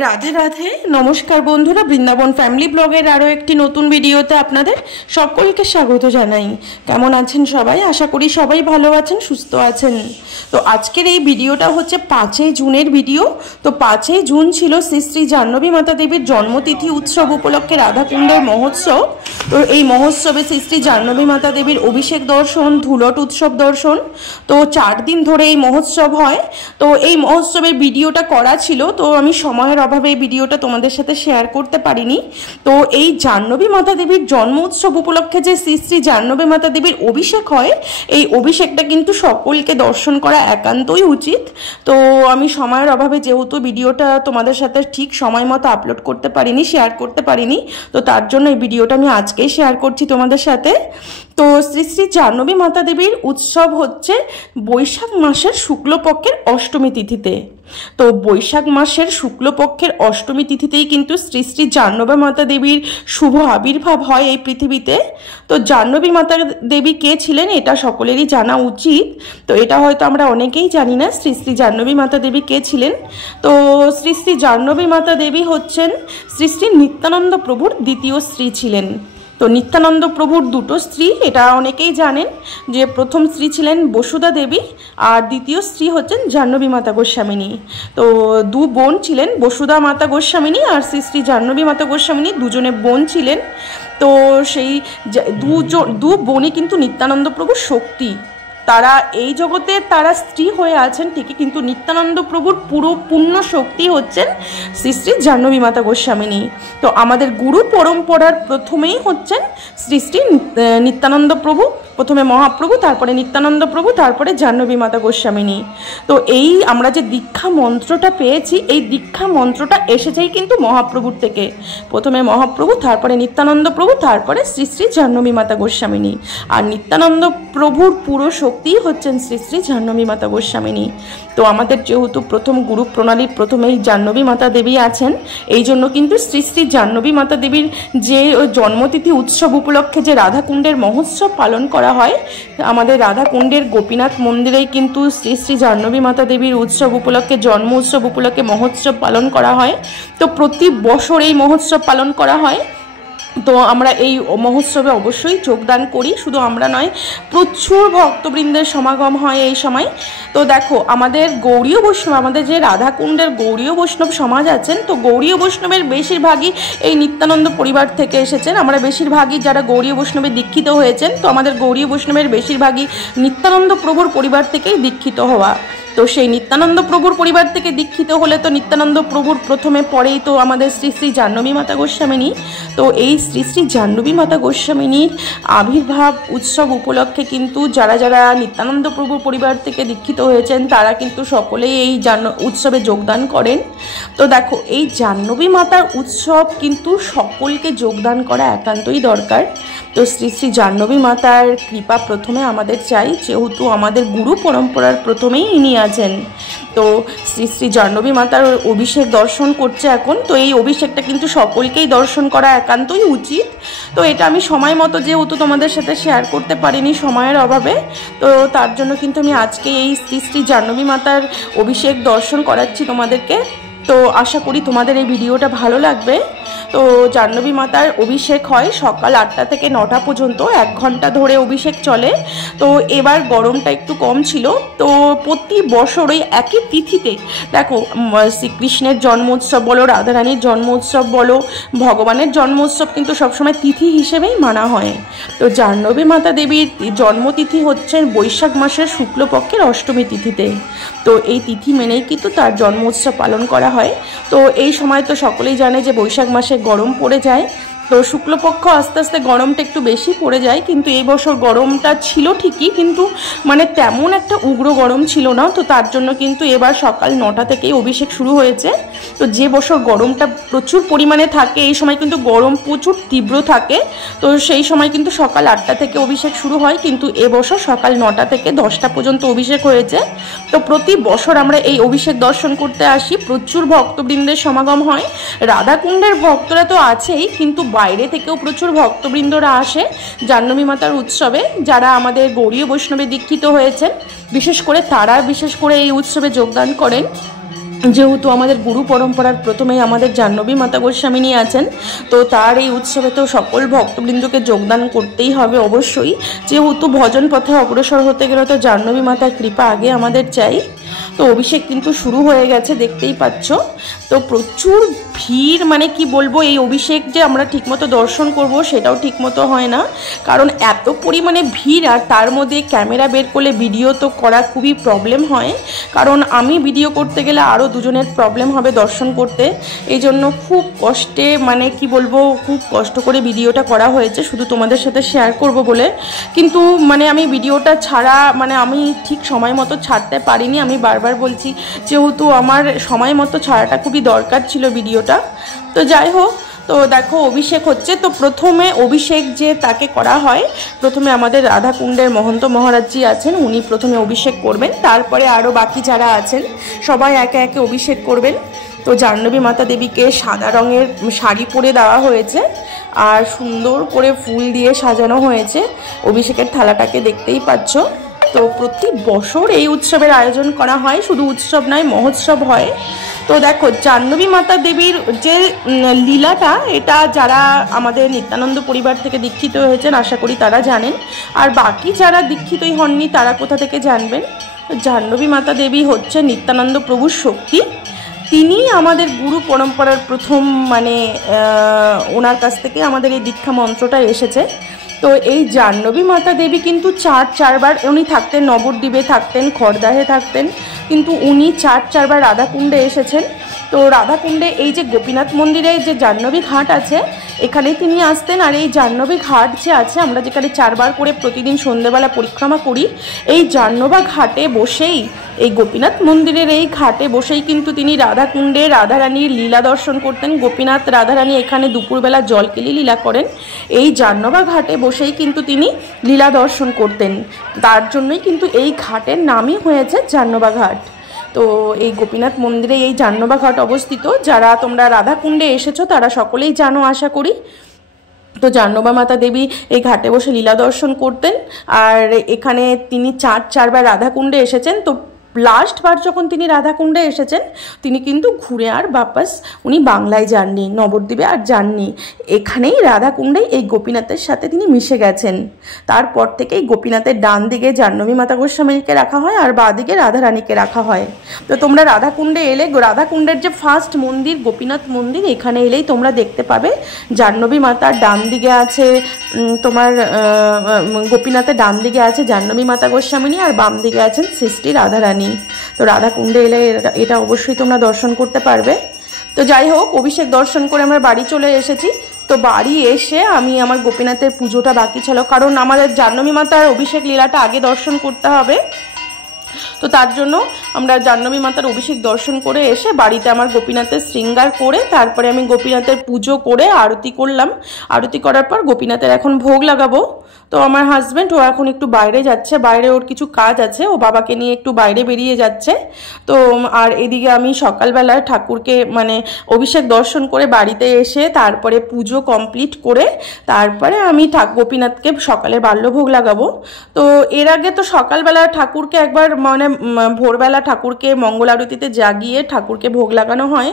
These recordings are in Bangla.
রাধে রাধে, নমস্কার বন্ধুরা। বৃন্দাবন ফ্যামিলি ব্লগের আরও একটি নতুন ভিডিওতে আপনাদের সকলকে স্বাগত জানাই। কেমন আছেন সবাই? আশা করি সবাই ভালো আছেন, সুস্থ আছেন। তো আজকের এই ভিডিওটা হচ্ছে 5ই জুনের ভিডিও। তো 5ই জুন ছিল শ্রী শ্রী জাহ্নবী মাতা দেবীর জন্মতিথি উৎসব উপলক্ষে রাধাকুণ্ডের মহোৎসব। তো এই মহোৎসবে শ্রী শ্রী জাহ্নবী মাতা দেবীর অভিষেক দর্শন, ধুলট উৎসব দর্শন, তো 4 দিন ধরে এই মহোৎসব হয়। তো এই মহোৎসবের ভিডিওটা করা ছিল, তো আমি সময়ের অভাবে এই ভিডিওটা তোমাদের সাথে শেয়ার করতে পারিনি। তো এই জাহ্নবী মাতা দেবীর জন্ম উৎসব উপলক্ষে যে শ্রী শ্রী জাহ্নবী মাতা দেবীর অভিষেক হয়, এই অভিষেকটা কিন্তু সকলকে দর্শন করা একান্তই উচিত। তো আমি সময়ের অভাবে যেহেতু ভিডিওটা তোমাদের সাথে ঠিক সময় মতো আপলোড করতে পারিনি, শেয়ার করতে পারিনি, তো তার জন্য এই ভিডিওটা আমি আজকেই শেয়ার করছি তোমাদের সাথে। তো শ্রী শ্রী জাহ্নবী মাতা দেবীর উৎসব হচ্ছে বৈশাখ মাসের শুক্লপক্ষের অষ্টমী তিথিতে। তো বৈশাখ মাসের শুক্লপক্ষের অষ্টমী তিথিতেই কিন্তু শ্রী শ্রী জাহ্নবী মাতা দেবীর শুভ আবির্ভাব হয় এই পৃথিবীতে। তো জাহ্নবী মাতা দেবী কে ছিলেন এটা সকলেরই জানা উচিত। তো এটা হয়তো আমরা অনেকেই জানি না, শ্রী শ্রী জাহ্নবী মাতা দেবী কে ছিলেন। তো শ্রী শ্রী জাহ্নবী মাতা দেবী হচ্ছেন শ্রী শ্রী নিত্যানন্দ প্রভুর দ্বিতীয় স্ত্রী ছিলেন। তো নিত্যানন্দ প্রভুর দুটো স্ত্রী, এটা অনেকেই জানেন যে প্রথম স্ত্রী ছিলেন বসুধা দেবী আর দ্বিতীয় স্ত্রী হচ্ছেন জাহ্নবী মাতা গোস্বামিনী। তো দু বোন ছিলেন, বসুধা মাতা গোস্বামিনী আর শ্রী শ্রী জাহ্নবী মাতা গোস্বামিনী, দুজনে বোন ছিলেন। তো সেই দু বোনই কিন্তু নিত্যানন্দ প্রভুর শক্তি। তারা এই জগতে তারা স্ত্রী হয়ে আছেন ঠিকই, কিন্তু নিত্যানন্দ প্রভুর পুরো পূর্ণ শক্তি হচ্ছেন শ্রী শ্রী জাহ্নবী মাতা গোস্বামিনী। তো আমাদের গুরু পরম্পরার প্রথমেই হচ্ছেন শ্রী শ্রী নিত্যানন্দ প্রভু, প্রথমে মহাপ্রভু, তারপরে নিত্যানন্দ প্রভু, তারপরে জাহ্নবী মাতা গোস্বামিনী। তো এই আমরা যে দীক্ষা মন্ত্রটা পেয়েছি, এই দীক্ষা মন্ত্রটা এসেছেই কিন্তু মহাপ্রভুর থেকে। প্রথমে মহাপ্রভু, তারপরে নিত্যানন্দ প্রভু, তারপরে শ্রী শ্রী জাহ্নবী মাতা গোস্বামিনী। আর নিত্যানন্দ প্রভুর পুরো শক্তিই হচ্ছেন শ্রী শ্রী জাহ্নবী মাতা গোস্বামিনী। তো আমাদের যেহেতু প্রথম গুরু প্রণালীর প্রথমেই জাহ্নবী মাতা দেবী আছেন, এই জন্য কিন্তু শ্রী শ্রী জাহ্নবী মাতা দেবীর যে জন্মতিথি উৎসব উপলক্ষে যে রাধাকুণ্ডের মহোৎসব পালন করা হয়, আমাদের রাধাকুণ্ডের গোপীনাথ মন্দিরেই কিন্তু শ্রী শ্রী জাহ্নবী মাতা দেবীর উৎসব উপলক্ষে, জন্ম উৎসব উপলক্ষে মহোৎসব পালন করা হয়। তো প্রতি বছর এই মহোৎসব পালন করা হয়। তো আমরা এই মহোৎসবে অবশ্যই যোগদান করি, শুধু আমরা নয়, প্রচুর ভক্তবৃন্দের সমাগম হয় এই সময়। তো দেখো, আমাদের গৌড়ীয় বৈষ্ণব, আমাদের যে রাধাকুণ্ডের গৌড়ীয় বৈষ্ণব সমাজ আছেন, তো গৌড়ীয় বৈষ্ণবের বেশিরভাগই এই নিত্যানন্দ পরিবার থেকে এসেছেন। আমরা বেশিরভাগই যারা গৌড়ীয় বৈষ্ণবে দীক্ষিত হয়েছেন, তো আমাদের গৌড়ীয় বৈষ্ণবের বেশিরভাগই নিত্যানন্দ প্রভুর পরিবার থেকেই দীক্ষিত হওয়া। তো সেই নিত্যানন্দ প্রভুর পরিবার থেকে দীক্ষিত হলে তো নিত্যানন্দ প্রভুর প্রথমে পরেই তো আমাদের শ্রী শ্রী জাহ্নবী মাতা গোস্বামিনী। তো এই শ্রী শ্রী জাহ্নবী মাতা গোস্বামিনীর আবির্ভাব উৎসব উপলক্ষে কিন্তু যারা যারা নিত্যানন্দ প্রভুর পরিবার থেকে দীক্ষিত হয়েছেন, তারা কিন্তু সকলেই এই উৎসবে যোগদান করেন। তো দেখো, এই জাহ্নবী মাতার উৎসব কিন্তু সকলকে যোগদান করা একান্তই দরকার। তো শ্রী শ্রী জাহ্নবী মাতার কৃপা প্রথমে আমাদের চাই, যেহেতু আমাদের গুরু পরম্পরার প্রথমেই ইনি আছেন। তো শ্রী শ্রী জাহ্নবী মাতার অভিষেক দর্শন করছে এখন। তো এই অভিষেকটা কিন্তু সকলকেই দর্শন করা একান্তই উচিত। তো এটা আমি সময় মতো যেহেতু তোমাদের সাথে শেয়ার করতে পারিনি সময়ের অভাবে, তো তার জন্য কিন্তু আমি আজকে এই শ্রী শ্রী জাহ্নবী মাতার অভিষেক দর্শন করাচ্ছি তোমাদেরকে। তো আশা করি তোমাদের এই ভিডিওটা ভালো লাগবে। তো জাহ্নবী মাতার অভিষেক হয় সকাল 8টা থেকে 9টা পর্যন্ত, 1 ঘন্টা ধরে অভিষেক চলে। তো এবার গরমটা একটু কম ছিল। তো প্রতি বছর ওই একই তিথিতে দেখো, শ্রীকৃষ্ণের জন্মোৎসব বলো, রাধারানীর জন্মোৎসব বলো, ভগবানের জন্মোৎসব কিন্তু সবসময় তিথি হিসেবেই মানা হয়। তো জাহ্নবী মাতা দেবীর জন্মতিথি হচ্ছে বৈশাখ মাসের শুক্লপক্ষের অষ্টমী তিথিতে। তো এই তিথি মেনেই কিন্তু তার জন্মোৎসব পালন করা হয়। তো এই সময় তো সকলেই জানে যে বৈশাখ মাসে গরম পড়ে যায়। তো শুক্লপক্ষ আস্তে আস্তে গরমটা একটু বেশি পড়ে যায়, কিন্তু এই বছর গরমটা ছিল ঠিকই, কিন্তু মানে তেমন একটা উগ্র গরম ছিল না। তো তার জন্য কিন্তু এবার সকাল 9টা থেকেই অভিষেক শুরু হয়েছে। তো যে বছর গরমটা প্রচুর পরিমাণে থাকে, এই সময় কিন্তু গরম প্রচুর তীব্র থাকে। তো সেই সময় কিন্তু সকাল 8টা থেকে অভিষেক শুরু হয়, কিন্তু এবছর সকাল 9টা থেকে 10টা পর্যন্ত অভিষেক হয়েছে। তো প্রতি বছর আমরা এই অভিষেক দর্শন করতে আসি, প্রচুর ভক্তবৃন্দের সমাগম হয়। রাধাকুণ্ডের ভক্তরা তো আছেই, কিন্তু বাইরে থেকেও প্রচুর ভক্তবৃন্দরা আসে জাহ্নবী মাতার উৎসবে। যারা আমাদের গৌড়ীয় বৈষ্ণবে দীক্ষিত হয়েছেন, বিশেষ করে তারা বিশেষ করে এই উৎসবে যোগদান করেন। যেহেতু আমাদের গুরু পরম্পরার প্রথমেই আমাদের জাহ্নবী মাতা গোস্বামিনী আছেন, তো তার এই উৎসবে তো সকল ভক্তবৃন্দকে যোগদান করতেই হবে অবশ্যই। যেহেতু ভজন পথে অগ্রসর হতে গেলে তো জাহ্নবী মাতার কৃপা আগে আমাদের চাই। তো অভিষেক কিন্তু শুরু হয়ে গেছে, দেখতেই পাচ্ছ। তো প্রচুর ভিড়, মানে কি বলবো, এই অভিষেক যে আমরা ঠিকমতো দর্শন করব সেটাও ঠিকমতো হয় না, কারণ এত পরিমাণে ভিড়। আর তার মধ্যে ক্যামেরা বের করলে ভিডিও তো করা খুবই প্রবলেম হয়, কারণ আমি ভিডিও করতে গেলে আরও দুজনের প্রবলেম হবে দর্শন করতে। এই জন্য খুব কষ্টে, মানে কি বলবো, খুব কষ্ট করে ভিডিওটা করা হয়েছে শুধু তোমাদের সাথে শেয়ার করব বলে। কিন্তু মানে আমি ভিডিওটা ছাড়া, মানে আমি ঠিক সময় মতো ছাড়তে পারিনি। আমি বারবার বলছি, যেহেতু আমার সময় মতো ছাড়াটা খুবই দরকার ছিল ভিডিওটা। তো যাই হোক, তো দেখো অভিষেক হচ্ছে। তো প্রথমে অভিষেক যে তাকে করা হয়, প্রথমে আমাদের রাধাকুণ্ডের মহন্ত মহারাজজি আছেন, উনি প্রথমে অভিষেক করবেন। তারপরে আরও বাকি যারা আছেন সবাই একে একে অভিষেক করবেন। তো জাহ্নবী মাতা দেবীকে সাদা রঙের শাড়ি পরে দেওয়া হয়েছে আর সুন্দর করে ফুল দিয়ে সাজানো হয়েছে। অভিষেকের থালাটাকে দেখতেই পাচ্ছ। তো প্রতি বছর এই উৎসবের আয়োজন করা হয়, শুধু উৎসব নয়, মহোৎসব হয়। তো দেখো জাহ্নবী মাতা দেবীর যে লীলাটা, এটা যারা আমাদের নিত্যানন্দ পরিবার থেকে দীক্ষিত হয়েছেন আশা করি তারা জানেন, আর বাকি যারা দীক্ষিতই হননি তারা কোথা থেকে জানবেন। তো জাহ্নবী মাতা দেবী হচ্ছে নিত্যানন্দ প্রভুর শক্তি। তিনি আমাদের গুরু পরম্পরার প্রথম, মানে ওনার কাছ থেকে আমাদের এই দীক্ষা মন্ত্রটা এসেছে। তো এই জাহ্নবী মাতা দেবী কিন্তু চারবার উনি থাকতেন, নবদ্বীপে থাকতেন, খড়দাহে থাকতেন, কিন্তু উনি চারবার রাধাকুণ্ডে এসেছেন। তো রাধাকুণ্ডে এই যে গোপীনাথ মন্দিরে যে জাহ্নবী ঘাট আছে, এখানে তিনি আসতেন। আর এই জাহ্নবী ঘাট যে আছে, আমরা যেখানে 4 বার করে প্রতিদিন সন্ধ্যেবেলা পরিক্রমা করি, এই জাহ্নবী ঘাটে বসেই, এই গোপীনাথ মন্দিরের এই ঘাটে বসেই কিন্তু তিনি রাধাকুণ্ডে রাধারানীর লীলা দর্শন করতেন। গোপীনাথ রাধারানী এখানে দুপুরবেলা জলকেলি লীলা করেন, এই জাহ্নবী ঘাটে বসেই কিন্তু তিনি লীলা দর্শন করতেন। তার জন্যই কিন্তু এই ঘাটের নামই হয়েছে জাহ্নবী ঘাট। তো এই গোপীনাথ মন্দিরে এই জাহ্নবী ঘাট অবস্থিত। যারা তোমরা রাধাকুণ্ডে এসেছো তারা সকলেই জানো আশা করি। তো জাহ্নবী মাতা দেবী এই ঘাটে বসে লীলা দর্শন করতেন। আর এখানে তিনি চারবার রাধাকুণ্ডে এসেছেন। তো লাস্টবার যখন তিনি রাধাকুণ্ডে এসেছেন, তিনি কিন্তু ঘুরে আর বাপাস উনি বাংলায় যাননি, নবদ্বীপে আর যাননি। এখানেই রাধাকুণ্ডেই এই গোপীনাথের সাথে তিনি মিশে গেছেন। তারপর থেকেই গোপীনাথের ডান দিকে জাহ্নবী মাতা গোস্বামীকে রাখা হয় আর বাঁ দিকে রাধারানীকে রাখা হয়। তো তোমরা রাধাকুণ্ডে এলে, রাধাকুণ্ডের যে ফার্স্ট মন্দির গোপীনাথ মন্দির, এখানে এলেই তোমরা দেখতে পাবে জাহ্নবী মাতার ডান দিকে আছে তোমার গোপীনাথের ডান দিকে আছে জাহ্নবী মাতা গোস্বামিনী, আর বাম দিকে আছেন সৃষ্টি রাধারানী। তো রাধাকুণ্ডে এলে এটা অবশ্যই তোমরা দর্শন করতে পারবে। তো যাই হোক, অভিষেক দর্শন করে আমরা বাড়ি চলে এসেছি। তো বাড়ি এসে আমি আমার গোপীনাথের পুজোটা বাকি ছিল, কারণ আমাদের জাহ্নবী মাতার অভিষেক লীলাটা আগে দর্শন করতে হবে। তো তার জন্য আমরা জাহ্নবী মাতার অভিষেক দর্শন করে এসে বাড়িতে আমার গোপীনাথের শৃঙ্গার করে তারপরে আমি গোপীনাথের পুজো করে আরতি করলাম। আরতি করার পর গোপীনাথের এখন ভোগ লাগাবো। তো আমার হাজব্যান্ড ও এখন একটু বাইরে যাচ্ছে, বাইরে ওর কিছু কাজ আছে, ও বাবাকে নিয়ে একটু বাইরে বেরিয়ে যাচ্ছে। তো আর এদিকে আমি সকালবেলায় ঠাকুরকে, মানে অভিষেক দর্শন করে বাড়িতে এসে তারপরে পুজো কমপ্লিট করে তারপরে আমি গোপীনাথকে সকালে বাল্যভোগ লাগাবো। তো এর আগে তো সকালবেলা ঠাকুরকে একবার, মানে ভোরবেলা ঠাকুরকে মঙ্গল আরতিতে জাগিয়ে ঠাকুরকে ভোগ লাগানো হয়,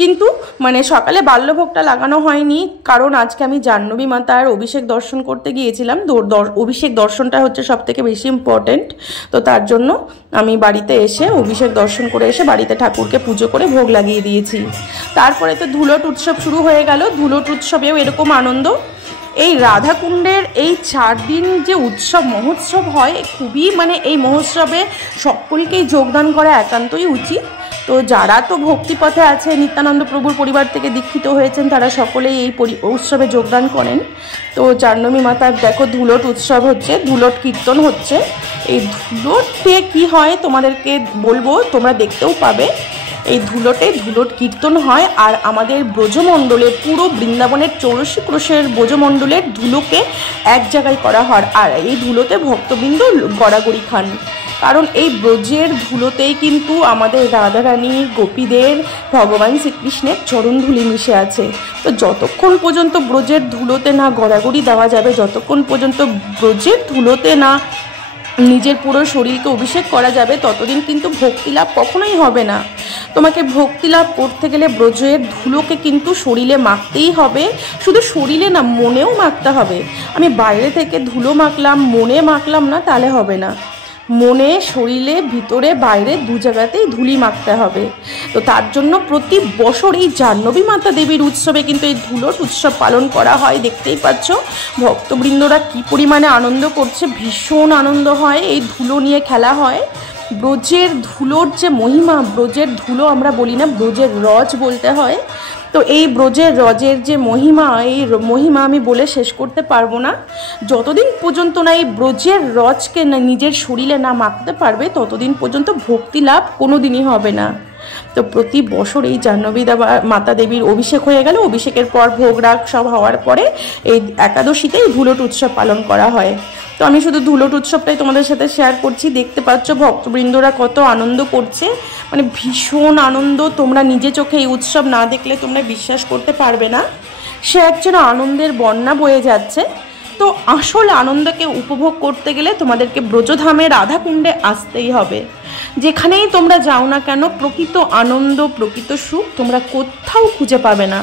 কিন্তু মানে সকালে বাল্যভোগটা লাগানো হয়নি, কারণ আজকে আমি জাহ্নবী মাতার অভিষেক দর্শন করতে গিয়েছিলাম। অভিষেক দর্শনটা হচ্ছে সবথেকে বেশি ইম্পর্টেন্ট। তো তার জন্য আমি বাড়িতে এসে অভিষেক দর্শন করে এসে বাড়িতে ঠাকুরকে পুজো করে ভোগ লাগিয়ে দিয়েছি। তারপরে তো ধুলট উৎসব শুরু হয়ে গেল। ধুলট উৎসবেও এরকম আনন্দ। এই রাধাকুণ্ডের এই 4 দিন যে উৎসব মহোৎসব হয়, খুবই, মানে এই মহোৎসবে সকলকেই যোগদান করা একান্তই উচিত। তো যারা তো ভক্তিপথে আছে, নিত্যানন্দ প্রভুর পরিবার থেকে দীক্ষিত হয়েছেন, তারা সকলেই এই উৎসবে যোগদান করেন। তো জাহ্নবী মাতার দেখো ধুলট উৎসব হচ্ছে, ধুলট কীর্তন হচ্ছে। এই ধুলটে কি হয় তোমাদেরকে বলবো, তোমরা দেখতেও পাবে। এই ধুলটে ধুলট কীর্তন হয়, আর আমাদের ব্রজমণ্ডলের পুরো বৃন্দাবনের 84 ক্রোশের ব্রজমণ্ডলের ধুলোকে এক জায়গায় করা হয়। আর এই ধুলোতে ভক্তবৃন্দ গড়াগড়ি খান, কারণ এই ব্রজের ধুলোতেই কিন্তু আমাদের রাধারানী গোপীদের ভগবান শ্রীকৃষ্ণের চরণধুলি মিশে আছে। তো যতক্ষণ পর্যন্ত ব্রজের ধুলোতে না গড়াগড়ি দেওয়া যাবে, যতক্ষণ পর্যন্ত ব্রজের ধুলোতে না নিজের পুরো শরীরকে অভিষেক করা যাবে ততদিন কিন্তু ভক্তি লাভ কখনোই হবে না। তোমাকে ভক্তি লাভ করতে গেলে ব্রজের ধুলোকে কিন্তু শরীরে মাখতেই হবে, শুধু শরীরে না মনেও মাখতে হবে। আমি বাইরে থেকে ধুলো মাখলাম মনে মাখলাম না, তাহলে হবে না। মনে শরীরে ভিতরে বাইরে দু জায়গাতেই ধুলি মাখতে হবে। তো তার জন্য প্রতি বছর এই জাহ্নবী মাতা দেবীর উৎসবে কিন্তু এই ধুলোর উৎসব পালন করা হয়। দেখতেই পাচ্ছ ভক্তবৃন্দরা কি পরিমাণে আনন্দ করছে, ভীষণ আনন্দ হয়। এই ধুলো নিয়ে খেলা হয়। ব্রজের ধুলোর যে মহিমা, ব্রজের ধুলো আমরা বলি না, ব্রজের রজ বলতে হয়। তো এই ব্রজের রজের যে মহিমা, এই মহিমা আমি বলে শেষ করতে পারবো না। যতদিন পর্যন্ত না এই ব্রজের রজকে না নিজের শরীরে না মাখতে পারবে ততদিন পর্যন্ত ভক্তি লাভ কোনো দিনই হবে না। তো প্রতি বছর এই জাহ্নবী মাতা দেবীর অভিষেক হয়ে গেল, অভিষেকের পর ভোগ রাগ সব হওয়ার পরে এই একাদশীতে এই ধুলোট উৎসব পালন করা হয়। তো আমি শুধু ধুলোট উৎসবটাই তোমাদের সাথে শেয়ার করছি। দেখতে পাচ্ছ ভক্তবৃন্দরা কত আনন্দ করছে, মানে ভীষণ আনন্দ। তোমরা নিজে চোখে এই উৎসব না দেখলে তোমরা বিশ্বাস করতে পারবে না। সে একজন আনন্দের বন্যা বয়ে যাচ্ছে। তো আসল আনন্দকে উপভোগ করতে গেলে তোমাদেরকে ব্রজধামে রাধাকুণ্ডে আসতেই হবে। যেখানেই তোমরা যাও না কেন প্রকৃত আনন্দ প্রকৃত সুখ তোমরা কোথাও খুঁজে পাবে না।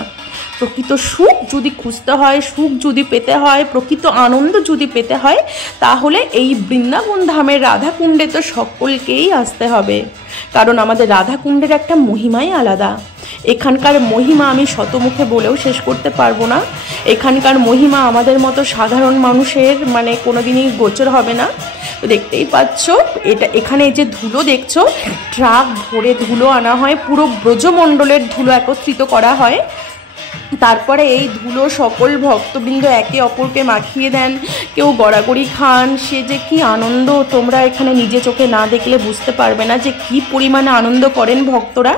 প্রকৃত সুখ যদি খুঁজতে হয়, সুখ যদি পেতে হয়, প্রকৃত আনন্দ যদি পেতে হয়, তাহলে এই বৃন্দাবন ধামের রাধাকুণ্ডে তো সকলকেই আসতে হবে। কারণ আমাদের রাধাকুণ্ডের একটা মহিমাই আলাদা। এখানকার মহিমা আমি শতমুখে বলেও শেষ করতে পারবো না। এখানকার মহিমা আমাদের মতো সাধারণ মানুষের মানে কোনোদিনই গোচর হবে না। তো দেখতেই পাচ্ছ এটা, এখানে যে ধুলো দেখছো, ট্রাক ভরে ধুলো আনা হয়, পুরো ব্রজমণ্ডলের ধুলো একত্রিত করা হয়। তারপরে এই ধুলো সকল ভক্তবৃন্দ একে অপরকে মাখিয়ে দেন, কেউ গড়াগড়ি খান। সে যে কি আনন্দ তোমরা এখানে নিজে চোখে না দেখলে বুঝতে পারবে না যে কি পরিমাণে আনন্দ করেন ভক্তরা।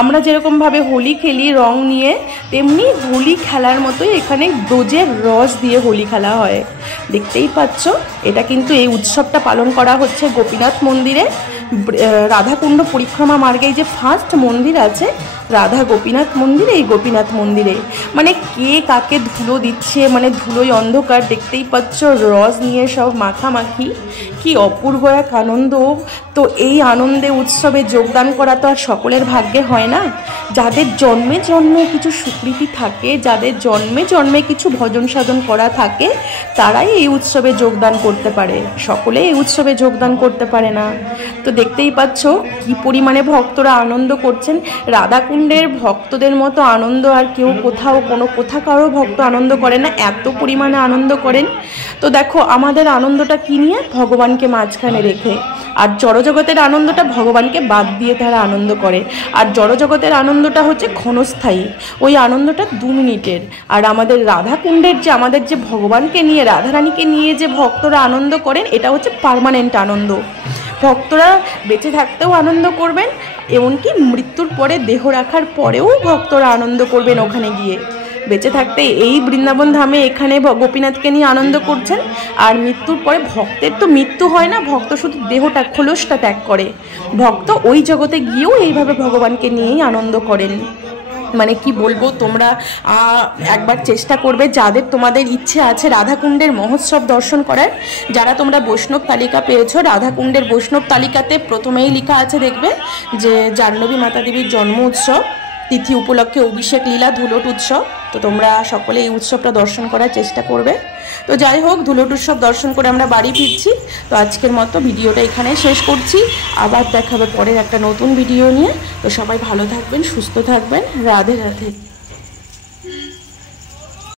আমরা যেরকমভাবে হোলি খেলি রং নিয়ে, তেমনি হোলি খেলার মতোই এখানে ব্রজের রস দিয়ে হোলি খেলা হয়। দেখতেই পাচ্ছ এটা কিন্তু এই উৎসবটা পালন করা হচ্ছে গোপীনাথ মন্দিরে। রাধাকুণ্ড পরিক্রমা মার্গে যে ফার্স্ট মন্দির আছে রাধা গোপীনাথ মন্দির, এই গোপীনাথ মন্দিরে মানে কে কাকে ধুলো দিচ্ছে, মানে ধুলোই অন্ধকার। দেখতেই পাচ্ছ রস নিয়ে সব মাখামাখি, কি অপূর্ব এক আনন্দ। তো এই আনন্দে উৎসবে যোগদান করা তো আর সকলের ভাগ্যে হয় না। যাদের জন্মে জন্মে কিছু স্বীকৃতি থাকে, যাদের জন্মে জন্মে কিছু ভজন সাধন করা থাকে, তারাই এই উৎসবে যোগদান করতে পারে। সকলে এই উৎসবে যোগদান করতে পারে না। তো দেখতেই পাচ্ছ কি পরিমাণে ভক্তরা আনন্দ করছেন। রাধাকুণ্ডের ভক্তদের মতো আনন্দ আর কেউ কোথাও কারো ভক্ত আনন্দ করে না, এত পরিমাণে আনন্দ করেন। তো দেখো আমাদের আনন্দটা কি নিয়ে, ভগবানকে মাঝখানে রেখে। আর জড়জগতের আনন্দটা ভগবানকে বাদ দিয়ে তারা আনন্দ করে। আর জড়জগতের আনন্দটা হচ্ছে ক্ষণস্থায়ী, ওই আনন্দটা 2 মিনিটের। আর আমাদের রাধাকুণ্ডের যে আমাদের যে ভগবানকে নিয়ে, রাধারানীকে নিয়ে যে ভক্তরা আনন্দ করেন, এটা হচ্ছে পার্মানেন্ট আনন্দ। ভক্তরা বেঁচে থাকতেও আনন্দ করবেন, এমনকি মৃত্যুর পরে দেহ রাখার পরেও ভক্তরা আনন্দ করবেন ওখানে গিয়ে। বেঁচে থাকতে এই বৃন্দাবন ধামে এখানে গোপীনাথকে নিয়ে আনন্দ করছেন, আর মৃত্যুর পরে ভক্তের তো মৃত্যু হয় না, ভক্ত শুধু দেহটা খোলসটা ত্যাগ করে। ভক্ত ওই জগতে গিয়েও এইভাবে ভগবানকে নিয়েই আনন্দ করেন। মানে কি বলবো, তোমরা একবার চেষ্টা করবে, যাদের তোমাদের ইচ্ছে আছে রাধাকুণ্ডের মহোৎসব দর্শন করার। যারা তোমরা বৈষ্ণব তালিকা পেয়েছো, রাধাকুণ্ডের বৈষ্ণব তালিকাতে প্রথমেই লেখা আছে দেখবে যে জাহ্নবী মাতা দেবীর জন্ম উৎসব তিথি উপলক্ষে অভিষেক লীলা ধুলোট উৎসব। তো তোমরা সকলে এই উৎসবটা দর্শন করার চেষ্টা করবে। তো যাই হোক, ধুলোট উৎসব দর্শন করে আমরা বাড়ি ফিরছি। তো আজকের মতো ভিডিওটা এখানেই শেষ করছি। আবার দেখা হবে পরের একটা নতুন ভিডিও নিয়ে। তো সবাই ভালো থাকবেন, সুস্থ থাকবেন। রাধে রাধে।